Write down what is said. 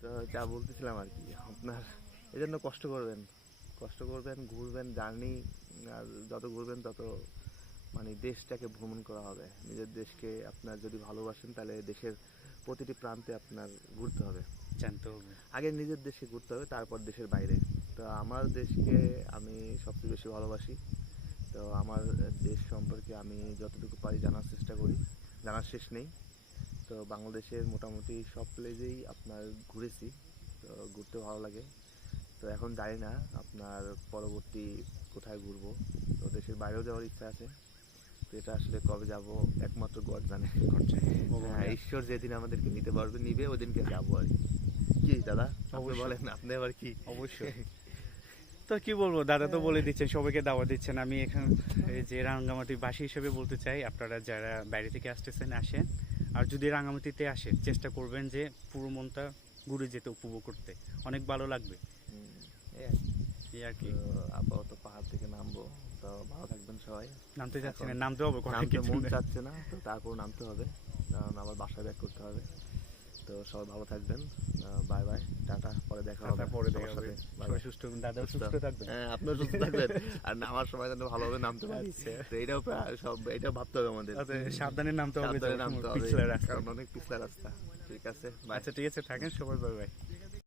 তো যা বলতেছিলাম আর কি আপনার এজন্য কষ্ট করবেন কষ্ট করবেন ঘুরবেন জার্নি আর যত ঘুরবেন তত মানে দেশটাকে ভ্রমণ করা হবে। নিজের দেশকে আপনার যদি ভালোবাসেন তাহলে দেশের প্রতিটি প্রান্তে আপনার ঘুরতে হবে। জানতে হবে। আগে নিজের দেশে ঘুরতে হবে তারপর দেশের বাইরে। তো আমার দেশকে আমি সবচেয়ে বেশি ভালোবাসি। তো আমার দেশ সম্পর্কে আমি যতটুকু পারি জানার চেষ্টা করি জানার শেষ নেই। তো বাংলাদেশের মোটামুটি সব প্লেসেই আপনার ঘুরেছি। তো ঘুরতে ভালো লাগে। তো এখন জানি না আপনার পরবর্তী কোথায় ঘুরবো। তো দেশের বাইরেও যাওয়ার ইচ্ছা আছে। তো এটা আসলে কবে যাব একমাত্র গড জানে। হ্যাঁ, ঈশ্বর যেদিন আমাদেরকে নিতে পারবে নিবে ওই দিনকে যাব আর কি। দাদা আপনি বলেন আপনি আবার কি? অবশ্যই। তো কি বলব দাদা তো বলে দিচ্ছেন সবাইকে দাওয়া দিচ্ছেন। আমি এখান এই যে রাঙ্গামাটি বাসী হিসেবে বলতে চাই আপনারা যারা বাইরে থেকে আসতেছেন আসেন। আর যদি রাঙামাটিতে আসে চেষ্টা করবেন যে পুরো মনটা ঘুরে যেতে উপভোগ করতে। অনেক ভালো লাগবে। এই আর কি। আপাতত পাহাড় থেকে নামবো। তো ভালো থাকবেন সবাই। নামতে যাচ্ছেন না নামতে হবে নামতে মন যাচ্ছে চাচ্ছে না তো তারপর নামতে হবে। কারণ আবার বাসায় ব্যাক করতে হবে। তো সবাই ভালো থাকবেন। বাই বাই টাটা পরে দেখা হবে পরে দেখা হবে। সবাই সুস্থ দাদা সুস্থ। সুস্থ থাকবেন। হ্যাঁ আপনিও সুস্থ থাকবেন। আর নামার সময় যেন ভালোভাবে নামতে পারি। তো এটাও প্রায় সব এটাও ভাবতে হবে আমাদের। আচ্ছা, সাবধানে নামতে হবে সাবধানে নামতে হবে। পিছলা রাস্তা। কারণ অনেক পিছলা রাস্তা। ঠিক আছে. আচ্ছা ঠিক আছে থাকেন সবাই বাই বাই